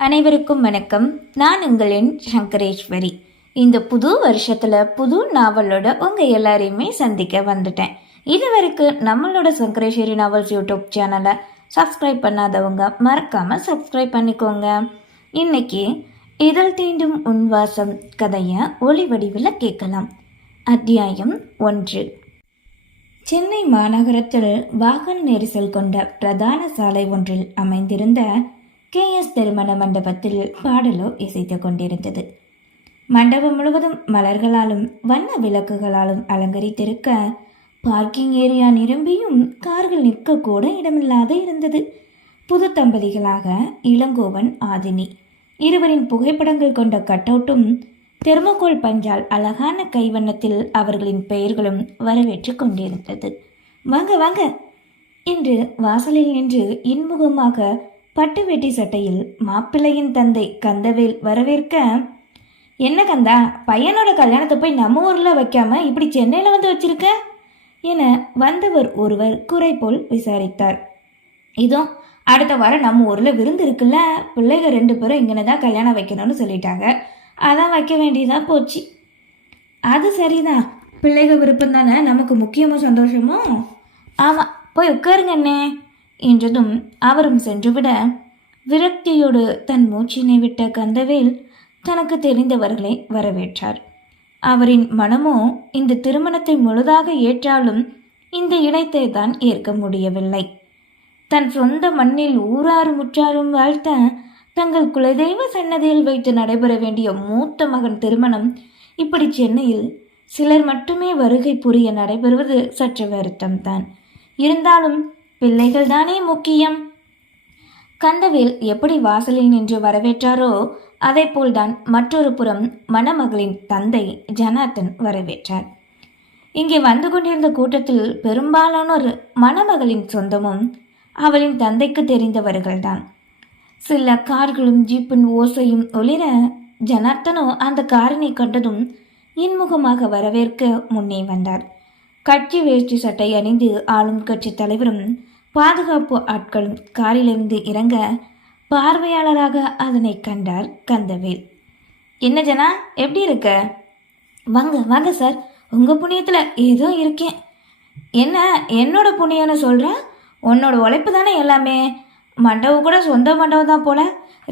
அனைவருக்கும் வணக்கம். நான் உங்களின் சங்கரேஸ்வரி. இந்த புது வருஷத்தில் புது நாவலோட உங்கள் எல்லாரையுமே சந்திக்க வந்துட்டேன். இதுவரைக்கும் நம்மளோட சங்கரேஸ்வரி நாவல்ஸ் யூடியூப் சேனலை சப்ஸ்கிரைப் பண்ணாதவங்க மறக்காமல் சப்ஸ்கிரைப் பண்ணிக்கோங்க. இன்னைக்கு இதழ் தீண்டும் உன்வாசம் கதையை ஒளி வடிவில் கேட்கலாம். அத்தியாயம் 1. சென்னை மாநகரத்தில் வாகன நெரிசல் கொண்ட பிரதான சாலை ஒன்றில் அமைந்திருந்த KS திருமண மண்டபத்தில் பாடலோ இசைத்து கொண்டிருந்தது. மண்டபம் முழுவதும் மலர்களாலும் வண்ண விளக்குகளாலும் அலங்கரித்திருக்க பார்க்கிங் ஏரியா நிரம்பியும் கார்கள் நிற்க கூட இடமில்லாது இருந்தது. புது தம்பதிகளாக இளங்கோவன் ஆதினி இருவரின் புகைப்படங்கள் கொண்ட கட்டவுட்டும் தெர்மோகோல் பஞ்சால் அழகான கைவண்ணத்தில் அவர்களின் பெயர்களும் வரவேற்று கொண்டிருந்தது. வாங்க வாங்க என்று வாசலில் நின்று இன்முகமாக பட்டு வேட்டி சட்டையில் மாப்பிள்ளையின் தந்தை கந்தவேல் வரவேற்க, என்ன கந்தா, பையனோட கல்யாணத்தை போய் நம்ம ஊரில் வைக்காம இப்படி சென்னையில் வந்து வச்சிருக்க என வந்தவர் ஒருவர் குறை போல் விசாரித்தார். இதோ அடுத்த வாரம் நம்ம ஊரில் விருந்து இருக்குல்ல, பிள்ளைங்க 2 பேரும் இங்கே தான் கல்யாணம் வைக்கணும்னு சொல்லிட்டாங்க, அதான் வைக்க வேண்டியதாக போச்சு. அது சரிதான், பிள்ளைக விருப்பம் தானே நமக்கு முக்கியமோ சந்தோஷமோ. ஆமாம், போய் உட்காருங்க அண்ணே என்றதும் அவரும் சென்றுவிட விரக்தியோடு தன் மூச்சினை விட்ட கந்தவேல் தனக்கு தெரிந்தவர்களை வரவேற்றார். அவரின் மனமோ இந்த திருமணத்தை முழுதாக ஏற்றாலும் இந்த இணைத்தை தான் ஏற்க முடியவில்லை. தன் சொந்த மண்ணில் ஊராறு முற்றாரும் வாழ்த்த தங்கள் குலதெய்வ சன்னதியில் வைத்து நடைபெற வேண்டிய மூத்த மகன் திருமணம் இப்படி சென்னையில் சிலர் மட்டுமே வருகை புரிய நடைபெறுவது சற்று வருத்தம்தான். இருந்தாலும் பிள்ளைகள் தானே முக்கியம். கந்தவேல் எப்படி வாசலில் நின்று வரவேற்றாரோ அதே போல்தான் மற்றொரு புறம் மணமகளின் தந்தை ஜனார்த்தன் வரவேற்றார். இங்கே வந்து கொண்டிருந்த கூட்டத்தில் பெரும்பாலானோர் மணமகளின் சொந்தமும் அவளின் தந்தைக்கு தெரிந்தவர்கள்தான். சில கார்களும் ஜீப்பின் ஓசையும் ஒளிர ஜனார்த்தனோ அந்த காரினை கண்டதும் இன்முகமாக வரவேற்க முன்னே வந்தார். கட்சி வேஷ்டி சட்டை அணிந்து ஆளும் கட்சி தலைவரும் பாதுகாப்பு ஆட்களும் காரிலிருந்து இறங்க பார்வையாளராக அதனை கண்டார் கந்தவேல். என்ன ஜனா, எப்படி இருக்க? வாங்க வாங்க சார், உங்கள் புண்ணியத்தில் ஏதோ இருக்கேன். என்ன என்னோட புண்ணியம்னு சொல்கிற? உன்னோட உழைப்பு தானே எல்லாமே. மண்டபம் கூட சொந்த மண்டபம் தான் போல.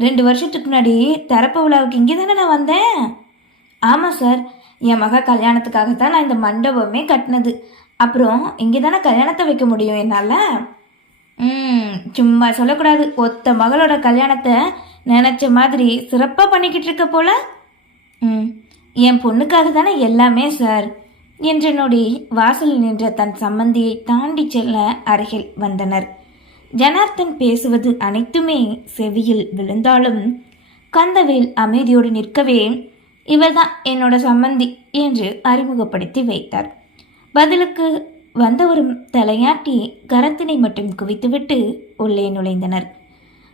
2 வருஷத்துக்கு முன்னாடி திறப்பு விழாவுக்கு இங்கே தானே நான் வந்தேன். ஆமாம் சார், என் மக கல்யாணத்துக்காகத்தான் நான் இந்த மண்டபமே கட்டினது. அப்புறம் இங்கே தானே கல்யாணத்தை வைக்க முடியும் என்னால். சும்மா சொல்லக்கூடாது, ஒத்த மகளோட கல்யாணத்தை நினச்ச மாதிரி சிறப்பாக பண்ணிக்கிட்டு இருக்க போல. என் பொண்ணுக்காக தானே எல்லாமே சார் என்று நொடி வாசலில் நின்ற தன் சம்மந்தியை தாண்டி செல்ல அருகில் வந்தனர். ஜனார்த்தன் பேசுவது அனைத்துமே செவியில் விழுந்தாலும் கந்தவேல் அமைதியோடு நிற்கவே, இவர்தான் என்னோட சம்மந்தி என்று அறிமுகப்படுத்தி வைத்தார். பதிலுக்கு வந்தவரும் தலையாட்டி கரத்தினை மட்டும் குவித்துவிட்டு உள்ளே நுழைந்தனர்.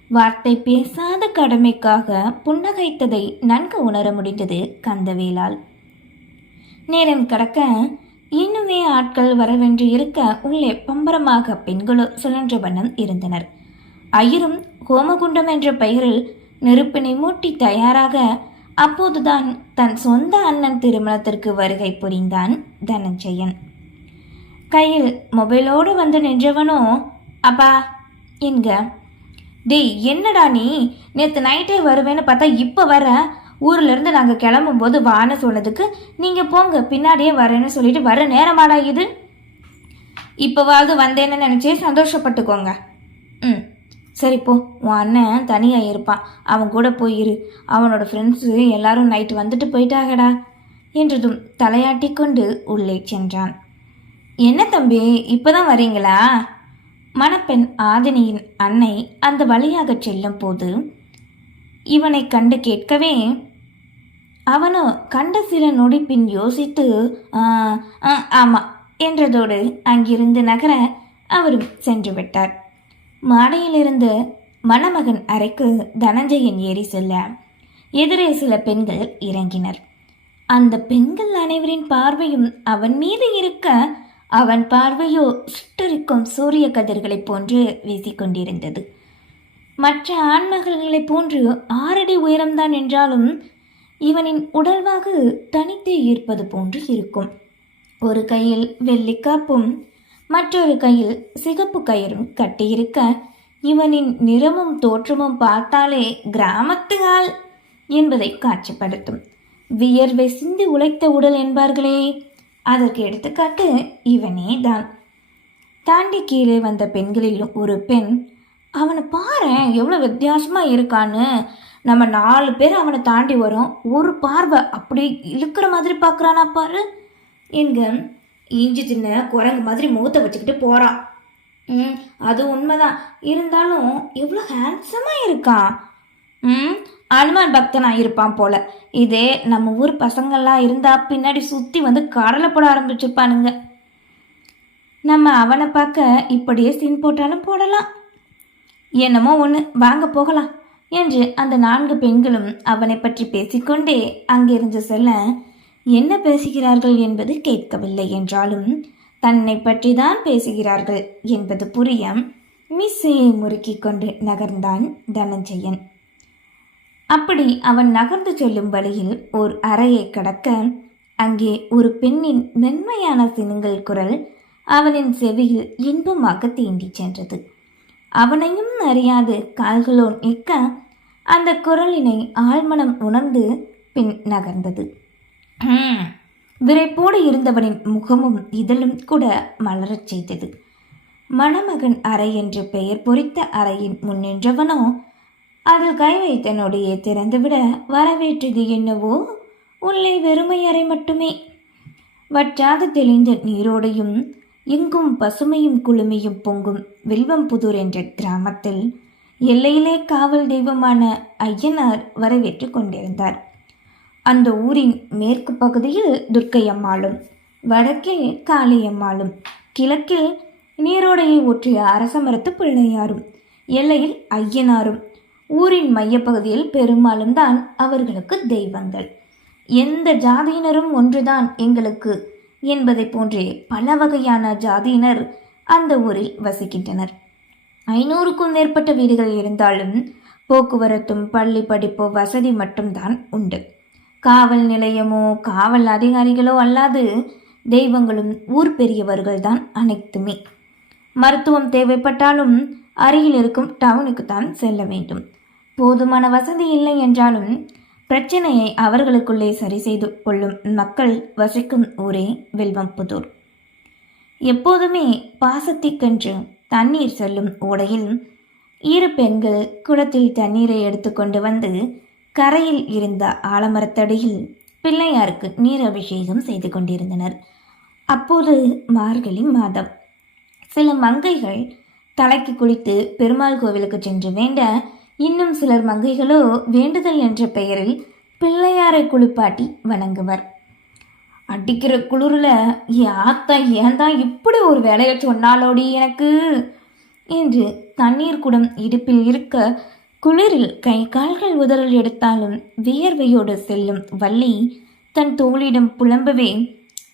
வார்த்தை பேசாத கடமைக்காக புன்னகைத்ததை நன்கு உணர முடிந்தது கந்தவேலால். நேரம் கடக்க இன்னுமே ஆட்கள் வரவென்று இருக்க உள்ளே பம்பரமாக பெண்களோ சுழன்ற வண்ணம் இருந்தனர். ஐயரும் ஹோமகுண்டம் என்ற பெயரில் நெருப்பினை மூட்டி தயாராக அப்போதுதான் தன் சொந்த அண்ணன் திருமணத்திற்கு வருகை புரிந்தான் தனஞ்சயன். கையில் மொபைலோடு வந்து நின்றவனோ, அப்பா என்க. டேய், என்னடா நீ, நேற்று நைட்டே வருவேன்னு பார்த்தா இப்போ வர? ஊர்லேருந்து நாங்கள் கிளம்பும்போது வான்னு சொன்னதுக்கு நீங்கள் போங்க பின்னாடியே வரேன்னு சொல்லிட்டு வர நேரமாடா இது? இப்போவாவது வந்தேன்னு நினச்சே சந்தோஷப்பட்டுக்கோங்க. சரி போ, உன் அண்ணன் தனியாக இருப்பான், அவன் கூட போயிரு. அவனோட ஃப்ரெண்ட்ஸு எல்லாரும் நைட்டு வந்துட்டு போயிட்டாகடா என்றதும் தலையாட்டி கொண்டு உள்ளே சென்றான். என்ன தம்பி, இப்போதான் வரீங்களா? மணப்பெண் ஆதினியின் அன்னை அந்த வழியாக செல்லும் போது இவனை கண்டு கேட்கவே, அவனோ கண்ட சில நொடி பின் யோசித்து ஆமாம் என்றதோடு அங்கிருந்து நகர அவரும் சென்று விட்டார். மாடையிலிருந்து மணமகன் அறைக்கு தனஞ்சயன் ஏறி செல்ல எதிரே சில பெண்கள் இறங்கினர். அந்த பெண்கள் அனைவரின் பார்வையும் அவன் மீது இருக்க அவன் பார்வையோ சுட்டரிக்கும் சூரிய கதிர்களைப் போன்று வீசிக்கொண்டிருந்தது. மற்ற ஆண்மகள்களைப் போன்று 6 அடி உயரம்தான் என்றாலும் இவனின் உடல்வாகு தனித்தே ஈர்ப்பது போன்று இருக்கும். ஒரு கையில் வெள்ளிக்காப்பும் மற்றொரு கையில் சிகப்பு கயிறும் கட்டியிருக்க இவனின் நிறமும் தோற்றமும் பார்த்தாலே கிராமத்து ஆள் என்பதை காட்சிப்படுத்தும். வியர்வை சிந்தி உழைத்த உடல் என்பார்களே, அதற்கு எடுத்துக்காட்டு இவனே தான். தாண்டி கீழே வந்த பெண்களில் ஒரு பெண், அவனை பாரு எவ்வளோ வித்தியாசமாக இருக்கான்னு, நம்ம 4 பேர் அவனை தாண்டி வரோம், ஒரு பார்வை அப்படி இழுக்கிற மாதிரி பார்க்குறானா பாரு என்க இஞ்சி தின்ன குரங்கு மாதிரி முகத்தை வச்சுக்கிட்டு போகிறான். அது உண்மைதான், இருந்தாலும் எவ்வளோ ஹேண்ட்ஸமாக இருக்கான். அனுமான் பக்தனாக இருப்பான் போல. இதே நம்ம ஊர் பசங்கள்லாம் இருந்தால் பின்னாடி சுற்றி வந்து கடலை போட ஆரம்பிச்சிருப்பானுங்க. நம்ம அவனை பார்க்க இப்படியே சீன் போட்டாலும் போடலாம். என்னமோ ஒன்று, வாங்க போகலாம் என்று அந்த 4 பெண்களும் அவனை பற்றி பேசிக்கொண்டே அங்கிருந்து செல்ல, என்ன பேசுகிறார்கள் என்பது கேட்கவில்லை என்றாலும் தன்னை பற்றி தான் பேசுகிறார்கள் என்பது புரிய மிஸ்ஸையை முறுக்கிக் கொண்டு நகர்ந்தான் தனஞ்சயன். அப்படி அவன் நகர்ந்து செல்லும் வழியில் ஓர் அறையை கடக்க அங்கே ஒரு பெண்ணின் மென்மையான சினுங்கல் குரல் அவனின் செவியில் இன்பமாக தீண்டி சென்றது. அவனையும் அறியாது கால்களோ நிற்க அந்த குரலினை ஆழ்மனம் உணர்ந்து பின் நகர்ந்தது. விரைப்போடு இருந்தவனின் முகமும் இதழும் கூட மலரச் செய்தது. மணமகன் அறை என்று பெயர் பொறித்த அறையின் முன்னின்றவனோ அதில் கை வைத்த நொடியை திறந்துவிட வரவேற்றது என்னவோ உள்ளே வெறுமை அறை மட்டுமே. வற்றாது தெளிந்த நீரோடையும் எங்கும் பசுமையும் குளுமையும் பொங்கும் வில்வம்புதூர் என்ற கிராமத்தில் எல்லையிலே காவல் தெய்வமான ஐயனார் வரவேற்று கொண்டிருந்தார். அந்த ஊரின் மேற்கு பகுதியில் துர்க்கையம்மாளும், வடக்கில் காளியம்மாளும், கிழக்கில் நீரோடையை ஒற்றிய அரசமரத்து பிள்ளையாரும், எல்லையில் ஐயனாரும், ஊரின் மையப்பகுதியில் பெருமாளும் தான் அவர்களுக்கு தெய்வங்கள். எந்த ஜாதியினரும் ஒன்றுதான் எங்களுக்கு என்பதை போன்றே பல வகையான ஜாதியினர் அந்த ஊரில் வசிக்கின்றனர். 500க்கும் மேற்பட்ட வீடுகள் இருந்தாலும் போக்குவரத்தும் பள்ளி படிப்போ வசதி மட்டும்தான் உண்டு. காவல் நிலையமோ காவல் அதிகாரிகளோ அல்லாது தெய்வங்களும் ஊர் பெரியவர்கள் தான் அனைத்துமே. மருத்துவம் தேவைப்பட்டாலும் அருகில் இருக்கும் டவுனுக்கு தான் செல்ல வேண்டும். போதுமான வசதி இல்லை என்றாலும் பிரச்சனையை அவர்களுக்குள்ளே சரி செய்து கொள்ளும் மக்கள் வசிக்கும் ஊரே வில்வம்புதூர். எப்போதுமே பாசத்திற்கென்று தண்ணீர் செல்லும் ஓடையில் 2 பெண்கள் குடத்தில் தண்ணீரை எடுத்துக்கொண்டு வந்து கரையில் இருந்த ஆலமரத்தடியில் பிள்ளையாருக்கு நீர் அபிஷேகம் செய்து கொண்டிருந்தனர். அப்போது மார்கழி மாதம். சில மங்கைகள் தலைக்கு குளித்து பெருமாள் கோவிலுக்கு சென்று வேண்ட, இன்னும் சிலர் மங்கைகளோ வேண்டுதல் என்ற பெயரில் பிள்ளையாரை குளிப்பாட்டி வணங்குவர். அடிக்கிற குளிரில் ஆத்தா ஏன்தான் இப்படி ஒரு வேலையை சொன்னாலோடி எனக்கு என்று தண்ணீர் குடம் இடுப்பில் இருக்க குளிரில் கை கால்கள் உதறல் எடுத்தாலும் வியர்வையோடு செல்லும் வள்ளி தன் தோளிடம் புலம்பவே,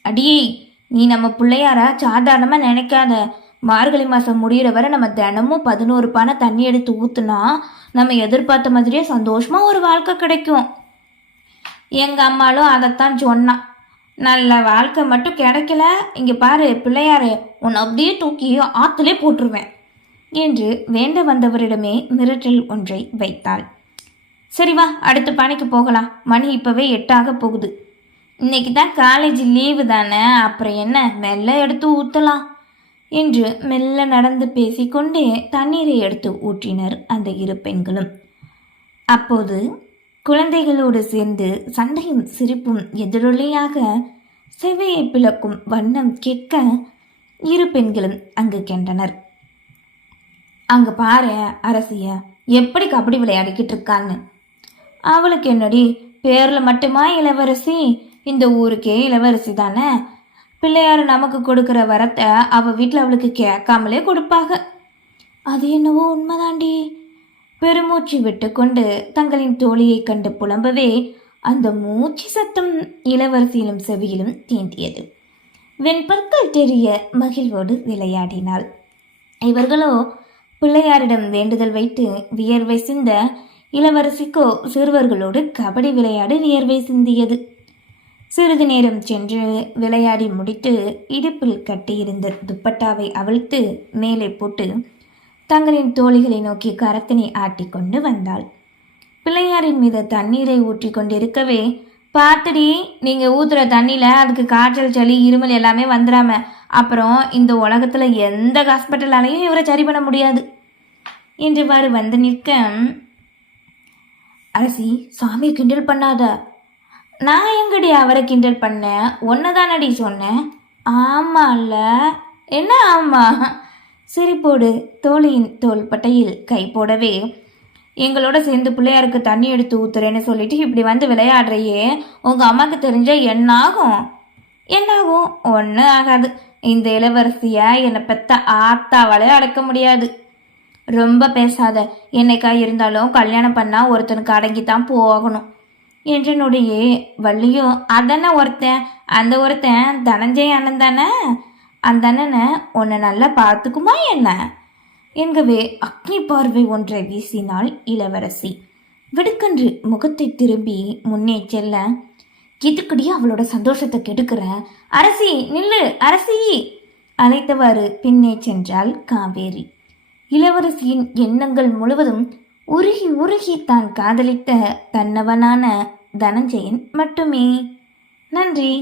அடியே நீ நம்ம பிள்ளையாரா சாதாரணமாக நினைக்காத. மார்கழி மாதம் முடிகிற வரை நம்ம தினமும் 11 பானை தண்ணி எடுத்து ஊற்றுனா நம்ம எதிர்பார்த்த மாதிரியே சந்தோஷமாக ஒரு வாழ்க்கை கிடைக்கும். எங்கள் அம்மாலும் அதைத்தான் சொன்னான். நல்ல வாழ்க்கை மட்டும் கிடைக்கல, இங்கே பாரு பிள்ளையாரு, உன்னை அப்படியே தூக்கி ஆற்றுலே போட்டுருவேன் என்று வேண்ட வந்தவரிடமே மிரட்டல் ஒன்றை வைத்தாள். சரி வா, அடுத்த பானைக்கு போகலாம். மணி இப்போவே 8 போகுது. இன்னைக்கு தான் காலேஜ் லீவு தானே, அப்புறம் என்ன மெல்ல எடுத்து ஊற்றலாம் என்று மெல்ல நடந்து பேசிக்கொண்டே தண்ணீரை எடுத்து ஊற்றினர் அந்த 2 பெண்களும். அப்போது குழந்தைகளோடு சேர்ந்து சண்டையும் சிரிப்பும் எதிரொலியாக செவையை பிளக்கும் வண்ணம் கேட்க 2 பெண்களும் அங்கு சென்றனர். அங்கே பாரு அரசிய எப்படி கபடி விளையாடிக்கிட்டு இருக்கான்னு. அவளுக்கு என்னடி பேரில் மட்டுமா இளவரசி, இந்த ஊருக்கே இளவரசி தானே. பிள்ளையார் நமக்கு கொடுக்குற வரத்தை அவள் வீட்டில் அவளுக்கு கேட்காமலே கொடுப்பாங்க. அது என்னவோ உண்மைதாண்டி. பெருமூச்சு விட்டு கொண்டு தங்களின் தோழியை கண்டு புலம்பவே அந்த மூச்சு சத்தம் இளவரசியிலும் செவியிலும் தீண்டியது. வெண்பற்கள் தெரிய மகிழ்வோடு விளையாடினாள். இவர்களோ பிள்ளையாரிடம் வேண்டுதல் வைத்து வியர்வை சிந்த இளவரசிக்கோ சிறுவர்களோடு கபடி விளையாடி வியர்வை சிந்தியது. சிறிது நேரம் சென்று விளையாடி முடித்து இடுப்பில் கட்டியிருந்த துப்பட்டாவை அவிழ்த்து மேலே போட்டு தங்களின் தோழிகளை நோக்கி கரத்தினை ஆட்டிக்கொண்டு வந்தாள். பிள்ளையாரின் மீது தண்ணீரை ஊற்றி கொண்டிருக்கவே, பார்த்துடி, நீங்க ஊத்துற தண்ணியில அதுக்கு காய்ச்சல், சளி, இருமல் எல்லாமே வந்துடாம அப்புறம் இந்த உலகத்துல எந்த ஹாஸ்பிட்டலாலையும் இவரை சரி பண்ண முடியாது என்றவாறு வந்து நிற்க, அரசி, சாமி கிண்டல் பண்ணாத. நான் எங்கடி அவரை கிண்டல் பண்ணேன்? ஒன்னதானடி சொன்னேன். ஆமால, என்ன ஆமா? சிரிப்போடு தோழியின் தோள்பட்டையில் கை போடவே, எங்களோட சேர்ந்து பிள்ளையாருக்கு தண்ணி எடுத்து ஊத்துறேன்னு சொல்லிட்டு இப்படி வந்து விளையாடுறையே, உங்க அம்மாக்கு தெரிஞ்ச என்னாகும்? என்னாகும்? ஒன்றும் ஆகாது. இந்த இளவரசிய என்னை பெத்த ஆத்தாவாலே அடக்க முடியாது. ரொம்ப பேசாத. என்னைக்கா இருந்தாலும் கல்யாணம் பண்ணா ஒருத்தனுக்கு அடங்கித்தான் போகணும் என்றனுடைய வள்ளியும், அதென்ன ஒருத்தன்? அந்த ஒருத்தன் தனஞ்சய அண்ணன் தானே. அந்த அண்ணனை உன்னை நல்லா பார்த்துக்குமா என்ன என்கவே அக்னி பார்வை ஒன்றை வீசினாள் இளவரசி. வெடுக்கென்று முகத்தை திரும்பி முன்னே செல்ல, எதுக்கடி அவளோட சந்தோஷத்தை கெடுக்கிற? அரசி நில்லு, அரசி அழைத்தவாறு பின்னே சென்றாள் காவேரி. இளவரசியின் எண்ணங்கள் முழுவதும் உருகி உருகி தான் காதலித்த தன்னவனான தனஞ்சயன் மட்டுமே. நன்றி.